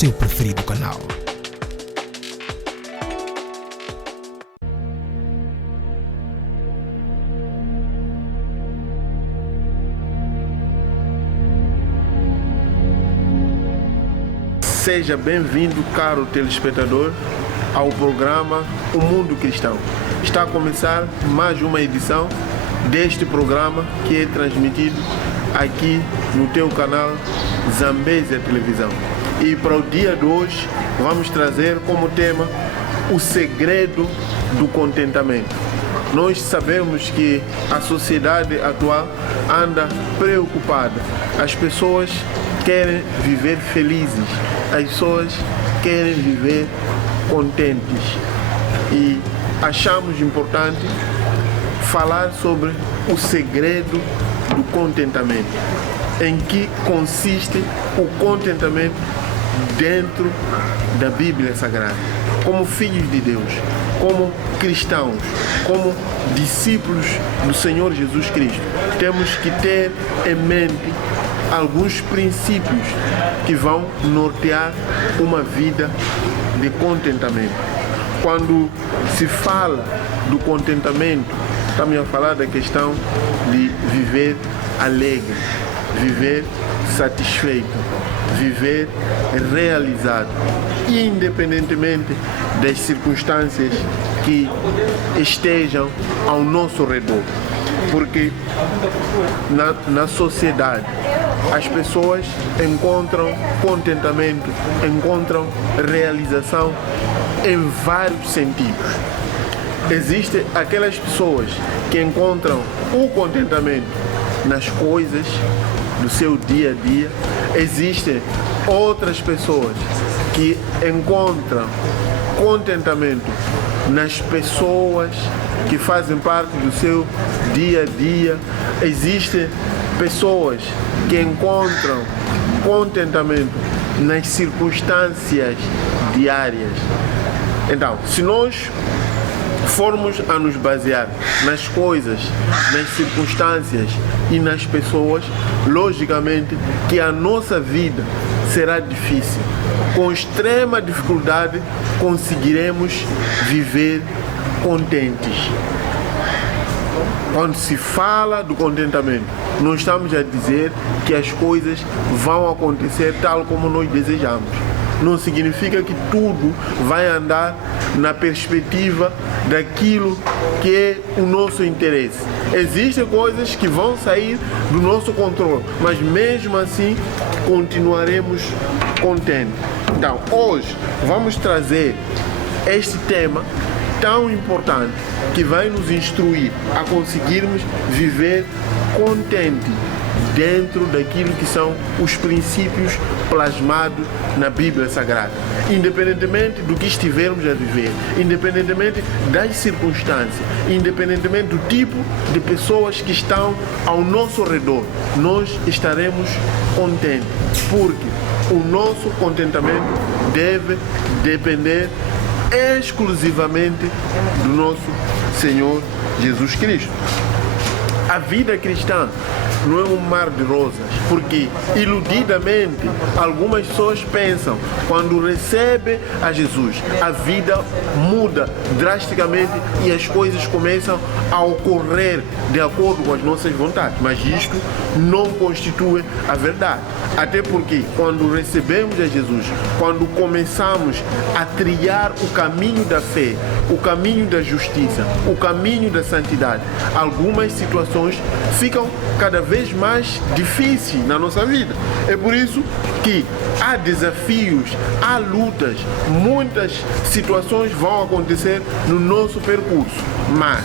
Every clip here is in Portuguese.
seu preferido canal. Seja bem-vindo, caro telespectador, ao programa O Mundo Cristão. Está a começar mais uma edição deste programa que é transmitido aqui no teu canal Zambésia Televisão. E para o dia de hoje vamos trazer como tema o segredo do contentamento. Nós sabemos que a sociedade atual anda preocupada. As pessoas querem viver felizes, as pessoas querem viver contentes. E achamos importante falar sobre o segredo do contentamento. Em que consiste o contentamento dentro da Bíblia Sagrada. Como filhos de Deus, como cristãos, como discípulos do Senhor Jesus Cristo, temos que ter em mente alguns princípios que vão nortear uma vida de contentamento. Quando se fala do contentamento, estamos a falar da questão de viver alegre, viver satisfeito, viver realizado, independentemente das circunstâncias que estejam ao nosso redor. Porque na sociedade as pessoas encontram contentamento, encontram realização em vários sentidos. Existem aquelas pessoas que encontram o contentamento nas coisas do seu dia a dia. Existem outras pessoas que encontram contentamento nas pessoas que fazem parte do seu dia a dia. Existem pessoas que encontram contentamento nas circunstâncias diárias. Então, se nós formos a nos basear nas coisas, nas circunstâncias e nas pessoas, logicamente que a nossa vida será difícil. Com extrema dificuldade conseguiremos viver contentes. Quando se fala do contentamento, não estamos a dizer que as coisas vão acontecer tal como nós desejamos. Não significa que tudo vai andar na perspectiva daquilo que é o nosso interesse. Existem coisas que vão sair do nosso controle, mas mesmo assim continuaremos contentes. Então, hoje vamos trazer este tema tão importante que vai nos instruir a conseguirmos viver contente dentro daquilo que são os princípios plasmados na Bíblia Sagrada. Independentemente do que estivermos a viver, independentemente das circunstâncias, independentemente do tipo de pessoas que estão ao nosso redor, nós estaremos contentes, porque o nosso contentamento deve depender exclusivamente do nosso Senhor Jesus Cristo. A vida cristã não é um mar de rosas, porque iludidamente algumas pessoas pensam, quando recebem a Jesus, a vida muda drasticamente e as coisas começam a ocorrer de acordo com as nossas vontades, mas isto não constitui a verdade. Até porque quando recebemos a Jesus, quando começamos a trilhar o caminho da fé, o caminho da justiça, o caminho da santidade, algumas situações ficam cada vez mais difíceis na nossa vida. É por isso que há desafios, há lutas, muitas situações vão acontecer no nosso percurso, mas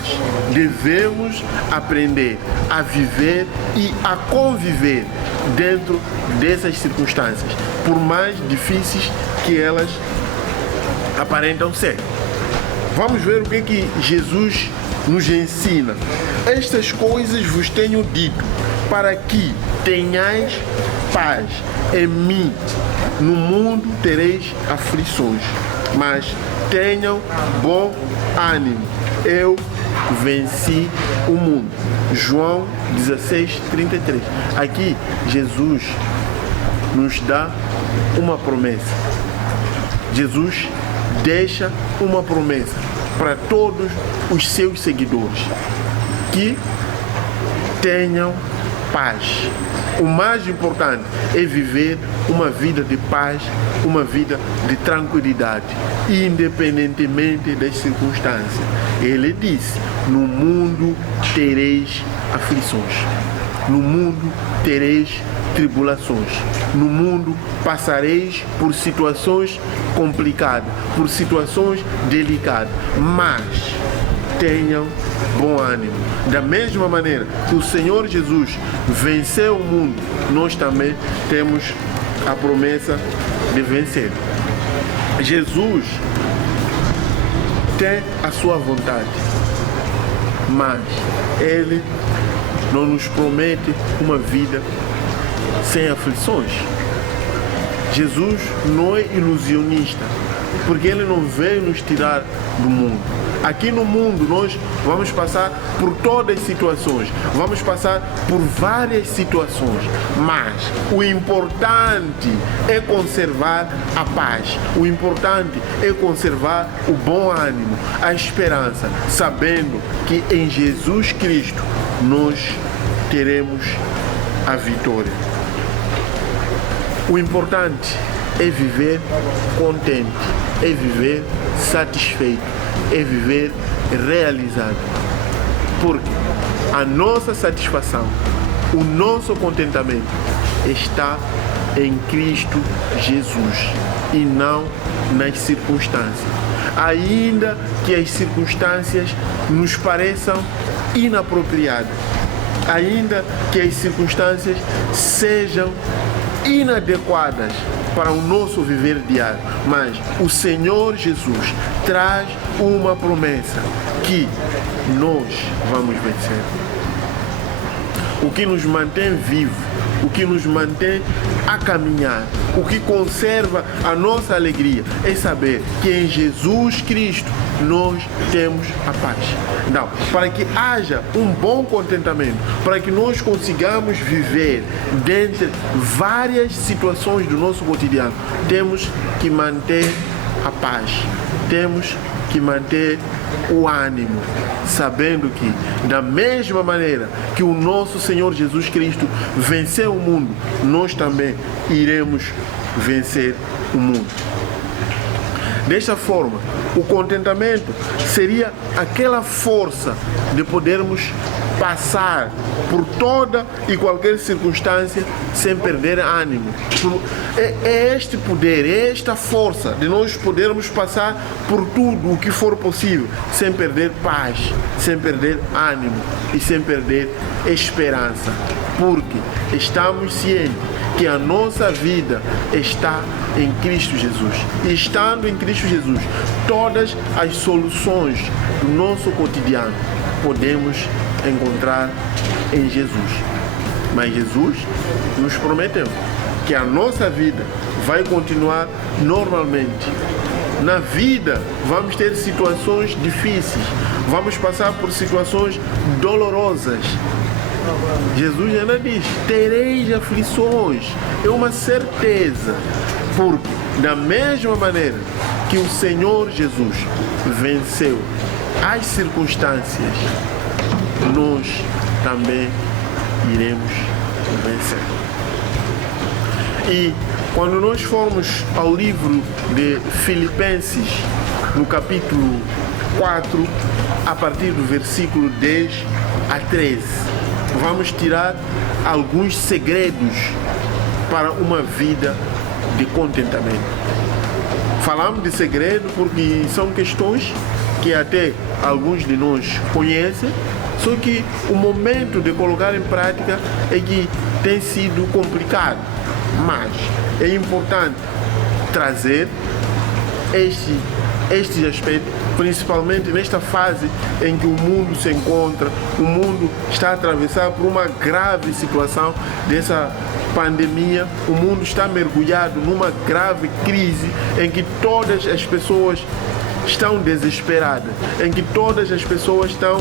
devemos aprender a viver e a conviver dentro dessas circunstâncias, por mais difíceis que elas aparentam ser. Vamos ver o que Jesus nos ensina. Estas coisas vos tenho dito, para que tenhais paz em mim. No mundo tereis aflições, mas tenham bom ânimo. Eu venci o mundo. João 16:33. Aqui Jesus nos dá uma promessa. Jesus deixa uma promessa para todos os seus seguidores, que tenham paz. O mais importante é viver uma vida de paz, uma vida de tranquilidade, independentemente das circunstâncias. Ele disse: no mundo tereis aflições, no mundo tereis tribulações, no mundo passareis por situações complicadas, por situações delicadas, mas tenham bom ânimo. Da mesma maneira que o Senhor Jesus venceu o mundo, nós também temos a promessa de vencer. Jesus tem a sua vontade, mas Ele não nos promete uma vida sem aflições. Jesus não é ilusionista, porque Ele não veio nos tirar do mundo. Aqui no mundo nós vamos passar por todas as situações, vamos passar por várias situações, mas o importante é conservar a paz, o importante é conservar o bom ânimo, a esperança, sabendo que em Jesus Cristo nós teremos a vitória. O importante é viver contente, é viver satisfeito, é viver realizado. Porque a nossa satisfação, o nosso contentamento está em Cristo Jesus e não nas circunstâncias. Ainda que as circunstâncias nos pareçam inapropriadas, ainda que as circunstâncias sejam inadequadas para o nosso viver diário, mas o Senhor Jesus traz uma promessa que nós vamos vencer. O que nos mantém vivos, o que nos mantém a caminhar, o que conserva a nossa alegria é saber que em Jesus Cristo nós temos a paz. Então, para que haja um bom contentamento, para que nós consigamos viver dentre várias situações do nosso cotidiano, temos que manter a paz, temos que manter o ânimo, sabendo que da mesma maneira que o nosso Senhor Jesus Cristo venceu o mundo, nós também iremos vencer o mundo. Desta forma, o contentamento seria aquela força de podermos passar por toda e qualquer circunstância sem perder ânimo. É este poder, é esta força de nós podermos passar por tudo o que for possível sem perder paz, sem perder ânimo e sem perder esperança. Porque estamos cientes que a nossa vida está em Cristo Jesus. E estando em Cristo Jesus, todas as soluções do nosso cotidiano podemos encontrar em Jesus. Mas Jesus nos prometeu que a nossa vida vai continuar normalmente. Na vida vamos ter situações difíceis, vamos passar por situações dolorosas. Jesus ainda diz: tereis aflições. É uma certeza, porque da mesma maneira que o Senhor Jesus venceu as circunstâncias, nós também iremos vencer. E quando nós formos ao livro de Filipenses, no capítulo 4, a partir do versículo 10 a 13, vamos tirar alguns segredos para uma vida de contentamento. Falamos de segredo porque são questões que até alguns de nós conhecem, só que o momento de colocar em prática é que tem sido complicado. Mas é importante trazer estes aspectos, principalmente nesta fase em que o mundo se encontra, o mundo está a atravessar por uma grave situação dessa pandemia, o mundo está mergulhado numa grave crise em que todas as pessoas estão desesperadas, em que todas as pessoas estão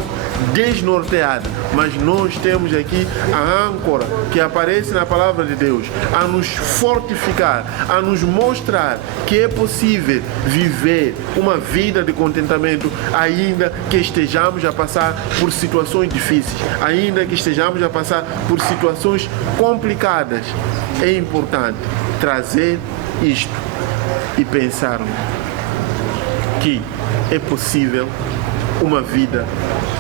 desnorteadas. Mas nós temos aqui a âncora que aparece na palavra de Deus, a nos fortificar, a nos mostrar que é possível viver uma vida de contentamento, ainda que estejamos a passar por situações difíceis, ainda que estejamos a passar por situações complicadas. É importante trazer isto e pensarmos que é possível uma vida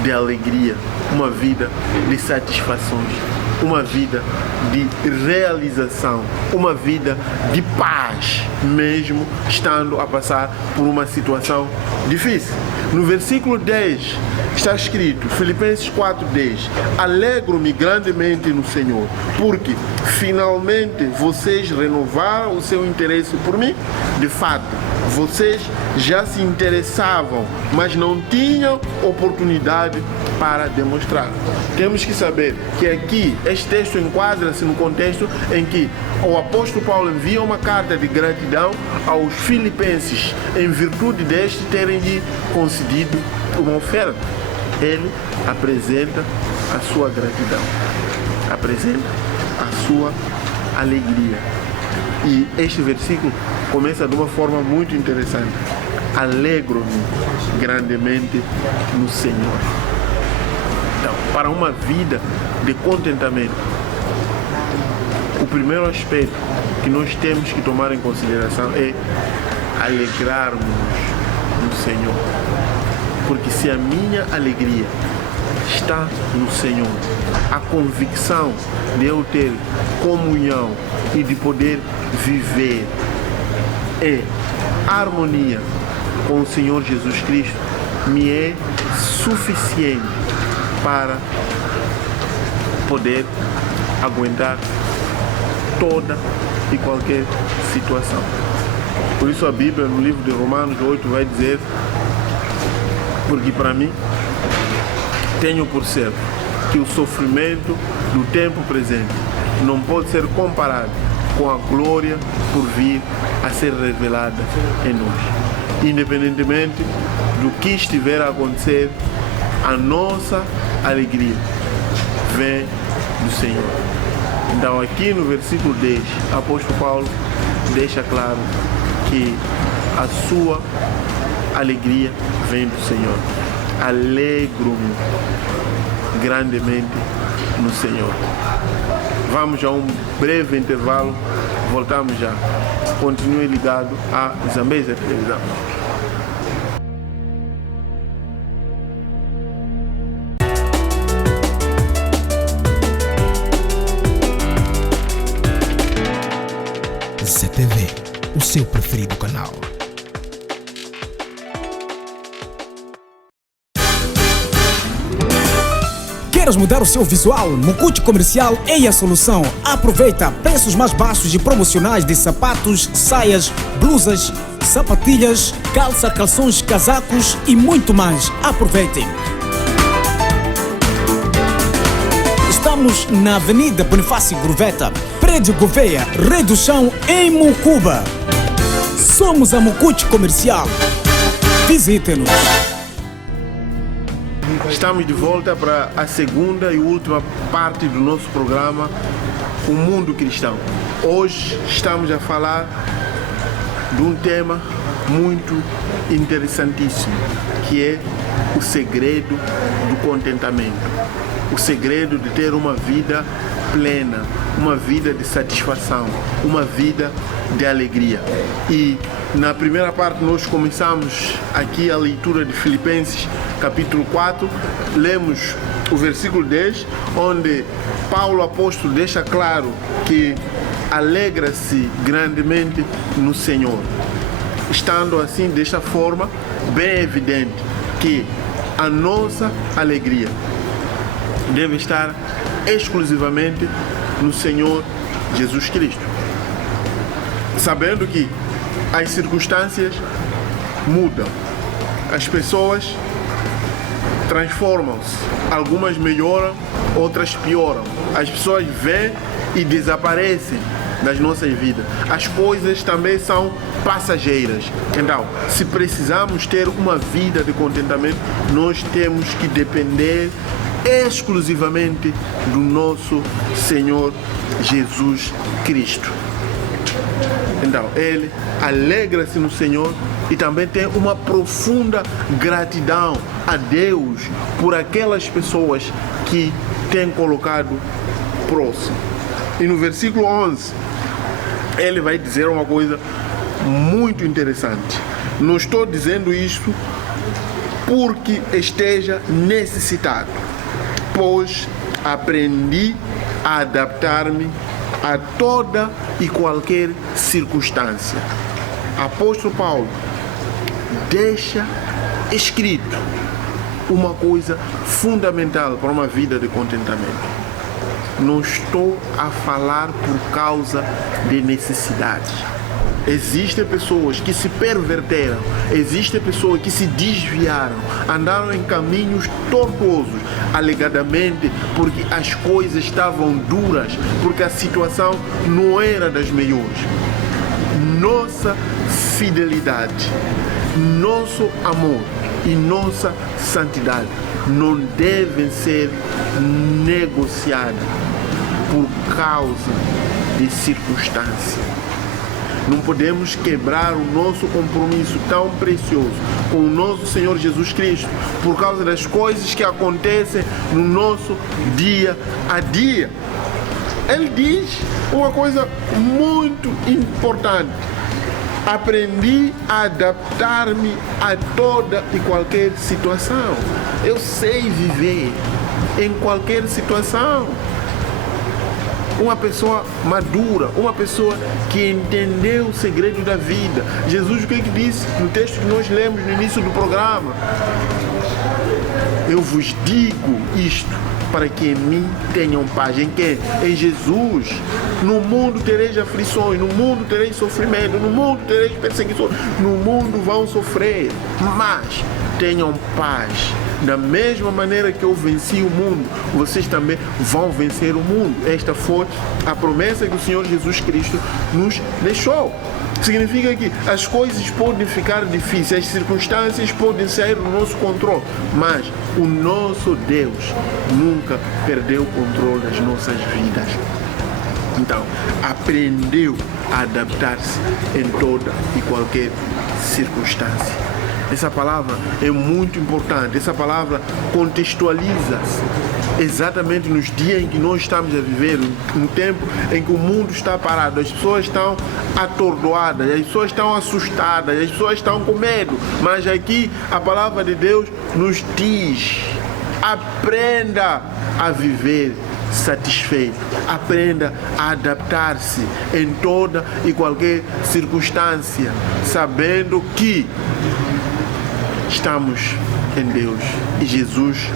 de alegria, uma vida de satisfações, uma vida de realização, uma vida de paz, mesmo estando a passar por uma situação difícil. No versículo 10 está escrito, Filipenses 4:10, alegro-me grandemente no Senhor, porque finalmente vocês renovaram o seu interesse por mim. De fato, vocês já se interessavam, mas não tinham oportunidade para demonstrar. Temos que saber que aqui este texto enquadra-se no contexto em que o apóstolo Paulo envia uma carta de gratidão aos filipenses em virtude deste terem lhe concedido uma oferta. Ele apresenta a sua gratidão, apresenta a sua alegria. E este versículo começa de uma forma muito interessante. Alegro-me grandemente no Senhor. Então, para uma vida de contentamento, o primeiro aspecto que nós temos que tomar em consideração é alegrarmos no Senhor. Porque se a minha alegria está no Senhor, a convicção de eu ter comunhão e de poder viver em harmonia com o Senhor Jesus Cristo me é suficiente para poder aguentar toda e qualquer situação. Por isso a Bíblia, no livro de Romanos 8, vai dizer: porque para mim tenho por certo que o sofrimento do tempo presente não pode ser comparado com a glória por vir a ser revelada em nós. Independentemente do que estiver a acontecer, a nossa alegria vem do Senhor. Então aqui no versículo 10, o apóstolo Paulo deixa claro que a sua alegria vem do Senhor. Alegro-me grandemente no Senhor. Vamos a um breve intervalo, voltamos já. Continue ligado à Zambésia Televisão. ZTV, o seu preferido canal. Queres mudar o seu visual? Mukuchi Comercial é a solução. Aproveita preços mais baixos e promocionais de sapatos, saias, blusas, sapatilhas, calça, calções, casacos e muito mais. Aproveitem! Estamos na Avenida Bonifácio Gurveta, Prédio Gouveia, Rei do Chão, em Mucuba. Somos a Mukuchi Comercial. Visite-nos. Estamos de volta para a segunda e última parte do nosso programa, O Mundo Cristão. Hoje estamos a falar de um tema muito interessantíssimo, que é o segredo do contentamento. O segredo de ter uma vida plena, uma vida de satisfação, uma vida de alegria. E na primeira parte nós começamos aqui a leitura de Filipenses capítulo 4, lemos o versículo 10, onde Paulo apóstolo deixa claro que alegra-se grandemente no Senhor. Estando assim, desta forma, bem evidente que a nossa alegria deve estar exclusivamente no Senhor Jesus Cristo. Sabendo que as circunstâncias mudam, as pessoas transformam-se, algumas melhoram, outras pioram. As pessoas vêm e desaparecem nas nossas vidas. As coisas também são passageiras. Então, se precisamos ter uma vida de contentamento, nós temos que depender exclusivamente do nosso Senhor Jesus Cristo. Então, ele alegra-se no Senhor e também tem uma profunda gratidão a Deus por aquelas pessoas que tem colocado próximo. E no versículo 11, ele vai dizer uma coisa muito interessante. Não estou dizendo isso porque esteja necessitado, pois aprendi a adaptar-me a toda e qualquer circunstância. Apóstolo Paulo deixa escrito uma coisa fundamental para uma vida de contentamento. Não estou a falar por causa de necessidade. Existem pessoas que se perverteram, existem pessoas que se desviaram, andaram em caminhos tortuosos, alegadamente porque as coisas estavam duras, porque a situação não era das melhores. Nossa fidelidade, nosso amor e nossa santidade não devem ser negociadas por causa de circunstâncias. Não podemos quebrar o nosso compromisso tão precioso com o nosso Senhor Jesus Cristo por causa das coisas que acontecem no nosso dia a dia. Ele diz uma coisa muito importante. Aprendi a adaptar-me a toda e qualquer situação. Eu sei viver em qualquer situação. Uma pessoa madura, uma pessoa que entendeu o segredo da vida. Jesus, o que disse no texto que nós lemos no início do programa? Eu vos digo isto para que em mim tenham paz. Em quem? Em Jesus. No mundo tereis aflições, no mundo tereis sofrimento, no mundo tereis perseguições, no mundo vão sofrer, mas tenham paz. Da mesma maneira que eu venci o mundo, vocês também vão vencer o mundo. Esta foi a promessa que o Senhor Jesus Cristo nos deixou. Significa que as coisas podem ficar difíceis, as circunstâncias podem sair do nosso controle, mas o nosso Deus nunca perdeu o controle das nossas vidas. Então, aprendeu a adaptar-se em toda e qualquer circunstância. Essa palavra é muito importante. Essa palavra contextualiza-se exatamente nos dias em que nós estamos a viver, um tempo em que o mundo está parado, as pessoas estão atordoadas, as pessoas estão assustadas, as pessoas estão com medo. Mas aqui a palavra de Deus nos diz: aprenda a viver satisfeito, aprenda a adaptar-se em toda e qualquer circunstância, sabendo que estamos em Deus e Jesus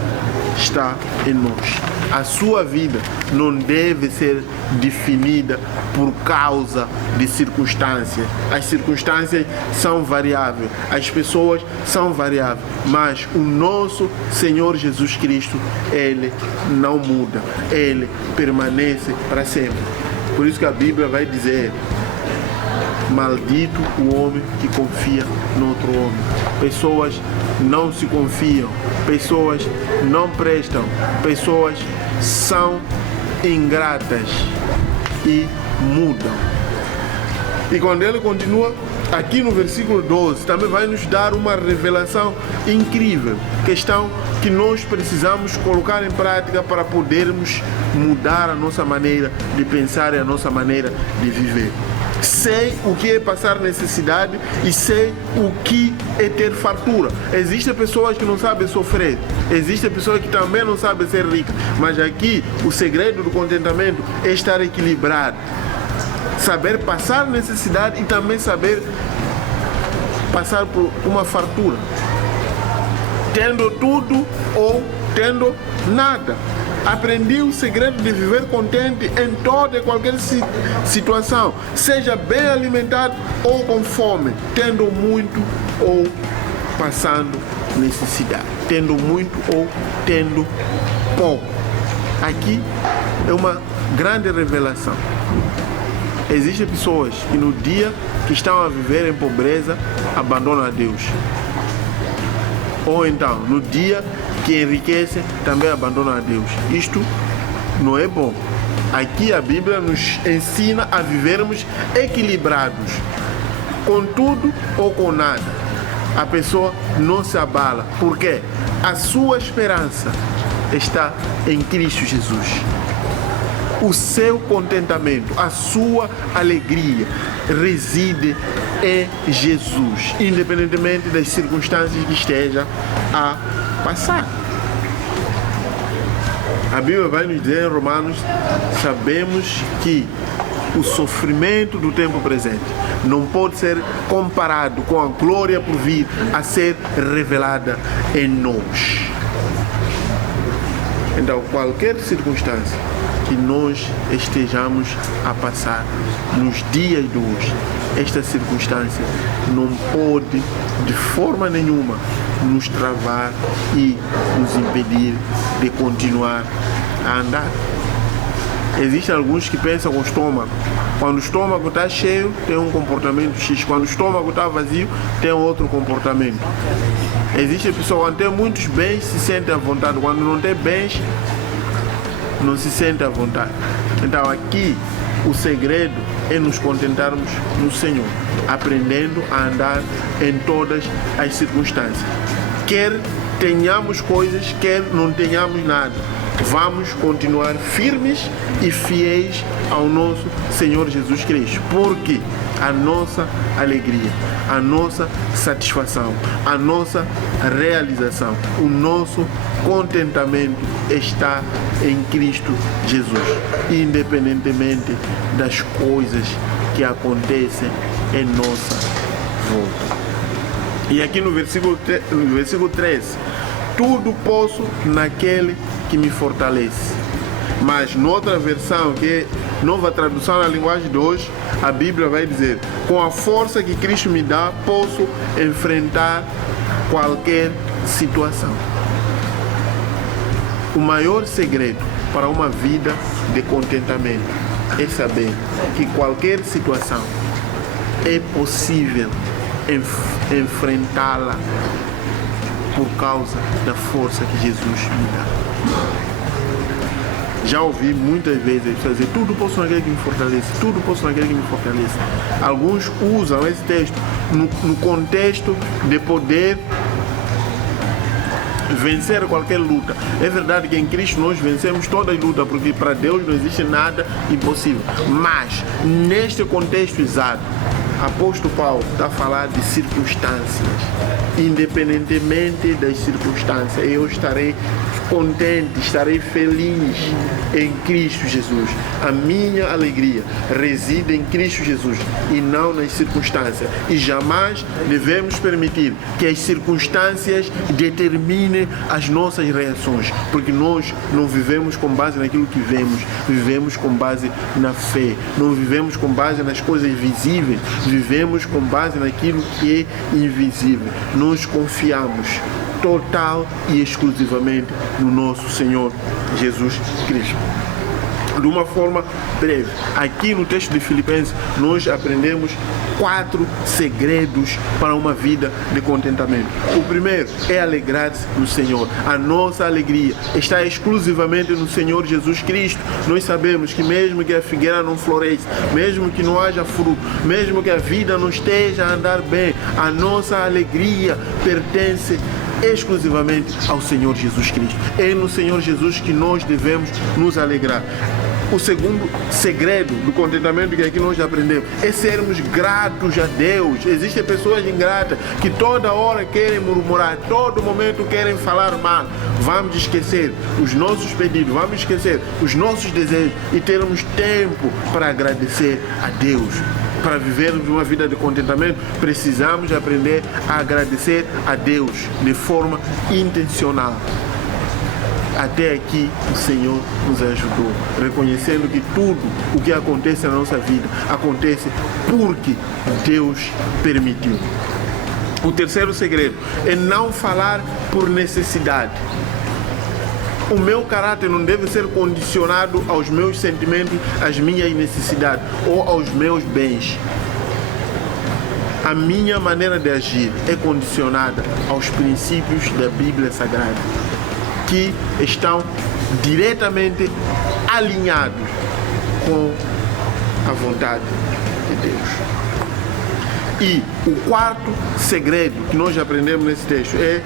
está em nós. A sua vida não deve ser definida por causa de circunstâncias. As circunstâncias são variáveis, as pessoas são variáveis, mas o nosso Senhor Jesus Cristo, Ele não muda, Ele permanece para sempre. Por isso que a Bíblia vai dizer: maldito o homem que confia no outro homem. Pessoas não se confiam, pessoas não prestam, pessoas são ingratas e mudam. E quando ele continua, aqui no versículo 12, também vai nos dar uma revelação incrível, questão que nós precisamos colocar em prática para podermos mudar a nossa maneira de pensar e a nossa maneira de viver. Sei o que é passar necessidade e sei o que é ter fartura. Existem pessoas que não sabem sofrer, existem pessoas que também não sabem ser ricas, mas aqui o segredo do contentamento é estar equilibrado, saber passar necessidade e também saber passar por uma fartura, tendo tudo ou tendo nada. Aprendi o segredo de viver contente em toda e qualquer situação, seja bem alimentado ou com fome, tendo muito ou passando necessidade, tendo muito ou tendo pouco. Aqui é uma grande revelação. Existem pessoas que no dia que estão a viver em pobreza, abandonam a Deus. Ou então, no dia que enriquecem, também abandonam a Deus. Isto não é bom. Aqui a Bíblia nos ensina a vivermos equilibrados, com tudo ou com nada. A pessoa não se abala, porque a sua esperança está em Cristo Jesus. O seu contentamento, a sua alegria reside em Jesus, independentemente das circunstâncias que esteja a passar. A Bíblia vai nos dizer em Romanos, sabemos que o sofrimento do tempo presente não pode ser comparado com a glória por vir a ser revelada em nós. Então, qualquer circunstância que nós estejamos a passar nos dias de hoje, esta circunstância não pode de forma nenhuma nos travar e nos impedir de continuar a andar. Existem alguns que pensam com o estômago. Quando o estômago está cheio, tem um comportamento X. Quando o estômago está vazio, tem outro comportamento. Existem pessoas, quando tem muitos bens, se sentem à vontade. Quando não tem bens, não se sente à vontade. Então aqui o segredo é nos contentarmos no Senhor, aprendendo a andar em todas as circunstâncias. Quer tenhamos coisas, quer não tenhamos nada, vamos continuar firmes e fiéis ao nosso Senhor Jesus Cristo, porque a nossa alegria, a nossa satisfação, a nossa realização, o nosso contentamento está em Cristo Jesus, independentemente das coisas que acontecem em nossa volta. E aqui no versículo 13, tudo posso naquele que me fortalece. Mas noutra versão, que é nova tradução na linguagem de hoje, a Bíblia vai dizer: com a força que Cristo me dá, posso enfrentar qualquer situação. O maior segredo para uma vida de contentamento é saber que qualquer situação é possível enfrentá-la por causa da força que Jesus me dá. Já ouvi muitas vezes dizer: tudo posso naquele que me fortalece, tudo posso naquele que me fortalece. Alguns usam esse texto no contexto de poder vencer qualquer luta. É verdade que em Cristo nós vencemos toda a luta, porque para Deus não existe nada impossível. Mas, neste contexto exato, apóstolo Paulo está a falar de circunstâncias. Independentemente das circunstâncias, eu estarei contente, estarei feliz em Cristo Jesus. A minha alegria reside em Cristo Jesus e não nas circunstâncias. E jamais devemos permitir que as circunstâncias determinem as nossas reações, porque nós não vivemos com base naquilo que vemos, vivemos com base na fé. Não vivemos com base nas coisas visíveis, vivemos com base naquilo que é invisível. Nós confiamos total e exclusivamente no nosso Senhor Jesus Cristo. De uma forma breve, aqui no texto de Filipenses nós aprendemos 4 segredos para uma vida de contentamento. O primeiro é alegrar-se no Senhor. A nossa alegria está exclusivamente no Senhor Jesus Cristo. Nós sabemos que mesmo que a figueira não floresça, mesmo que não haja fruto, mesmo que a vida não esteja a andar bem, a nossa alegria pertence exclusivamente ao Senhor Jesus Cristo. É no Senhor Jesus que nós devemos nos alegrar. O segundo segredo do contentamento que aqui nós aprendemos é sermos gratos a Deus. Existem pessoas ingratas que toda hora querem murmurar, todo momento querem falar mal. Vamos esquecer os nossos pedidos, vamos esquecer os nossos desejos e termos tempo para agradecer a Deus. Para vivermos uma vida de contentamento, precisamos aprender a agradecer a Deus de forma intencional. Até aqui o Senhor nos ajudou, reconhecendo que tudo o que acontece na nossa vida acontece porque Deus permitiu. O terceiro segredo é não falar por necessidade. O meu caráter não deve ser condicionado aos meus sentimentos, às minhas necessidades ou aos meus bens. A minha maneira de agir é condicionada aos princípios da Bíblia Sagrada, que estão diretamente alinhados com a vontade de Deus. E o quarto segredo que nós aprendemos nesse texto é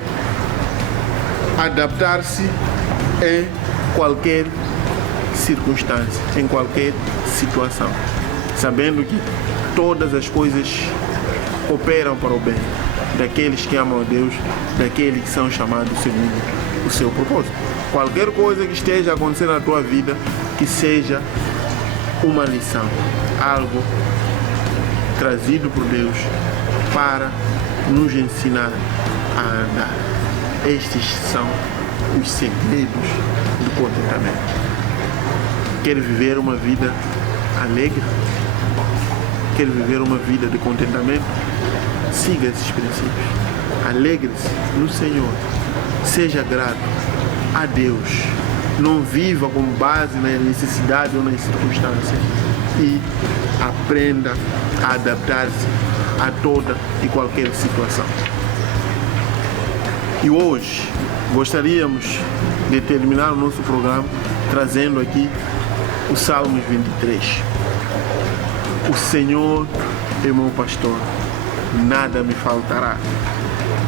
adaptar-se em qualquer circunstância, em qualquer situação, sabendo que todas as coisas cooperam para o bem daqueles que amam a Deus, daqueles que são chamados segundo o seu propósito. Qualquer coisa que esteja acontecendo na tua vida, que seja uma lição, algo trazido por Deus para nos ensinar a andar. Estes são os segredos do contentamento. Quer viver uma vida alegre? Quer viver uma vida de contentamento? Siga esses princípios. Alegre-se no Senhor. Seja grato a Deus. Não viva com base na necessidade ou nas circunstâncias. E aprenda a adaptar-se a toda e qualquer situação. E hoje gostaríamos de terminar o nosso programa trazendo aqui o Salmos 23. O Senhor é meu pastor, nada me faltará.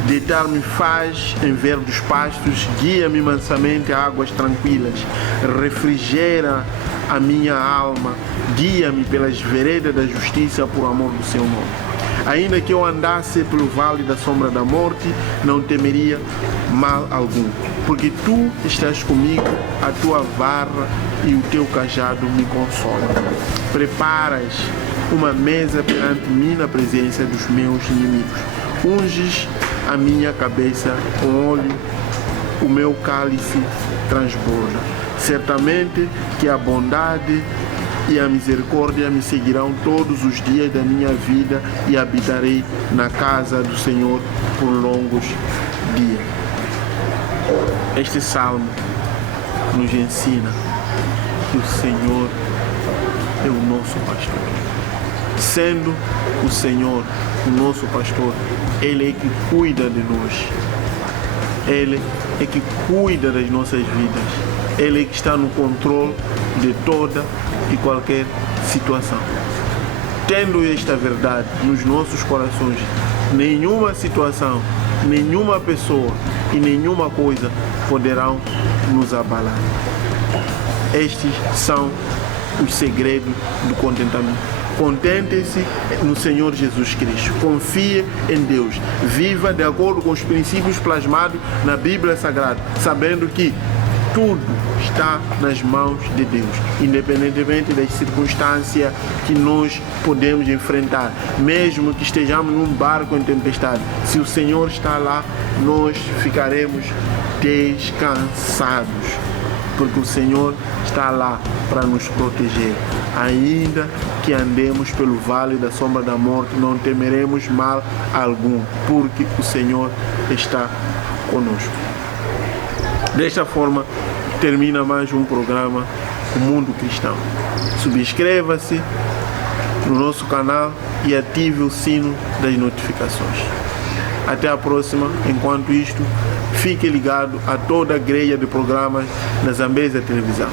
Deitar-me faz em verdes pastos, guia-me mansamente a águas tranquilas, refrigera a minha alma, guia-me pelas veredas da justiça por amor do seu nome. Ainda que eu andasse pelo vale da sombra da morte, não temeria mal algum, porque tu estás comigo, a tua vara e o teu cajado me consolam. Preparas uma mesa perante mim na presença dos meus inimigos. Unges a minha cabeça com óleo, o meu cálice transborda. Certamente que a bondade e a misericórdia me seguirão todos os dias da minha vida e habitarei na casa do Senhor por longos dias. Este salmo nos ensina que o Senhor é o nosso pastor. Sendo o Senhor o nosso pastor, Ele é que cuida de nós. Ele é que cuida das nossas vidas. Ele é que está no controle de toda e qualquer situação. Tendo esta verdade nos nossos corações, nenhuma situação, nenhuma pessoa e nenhuma coisa poderão nos abalar. Estes são os segredos do contentamento. Contente-se no Senhor Jesus Cristo. Confie em Deus. Viva de acordo com os princípios plasmados na Bíblia Sagrada, sabendo que tudo está nas mãos de Deus, independentemente das circunstâncias que nós podemos enfrentar. Mesmo que estejamos num barco em tempestade, se o Senhor está lá, nós ficaremos descansados, porque o Senhor está lá para nos proteger. Ainda que andemos pelo vale da sombra da morte, não temeremos mal algum, porque o Senhor está conosco. Desta forma, termina mais um programa O Mundo Cristão. Subscreva-se no nosso canal e ative o sino das notificações. Até a próxima. Enquanto isto, fique ligado a toda a grelha de programas da Zambésia Televisão.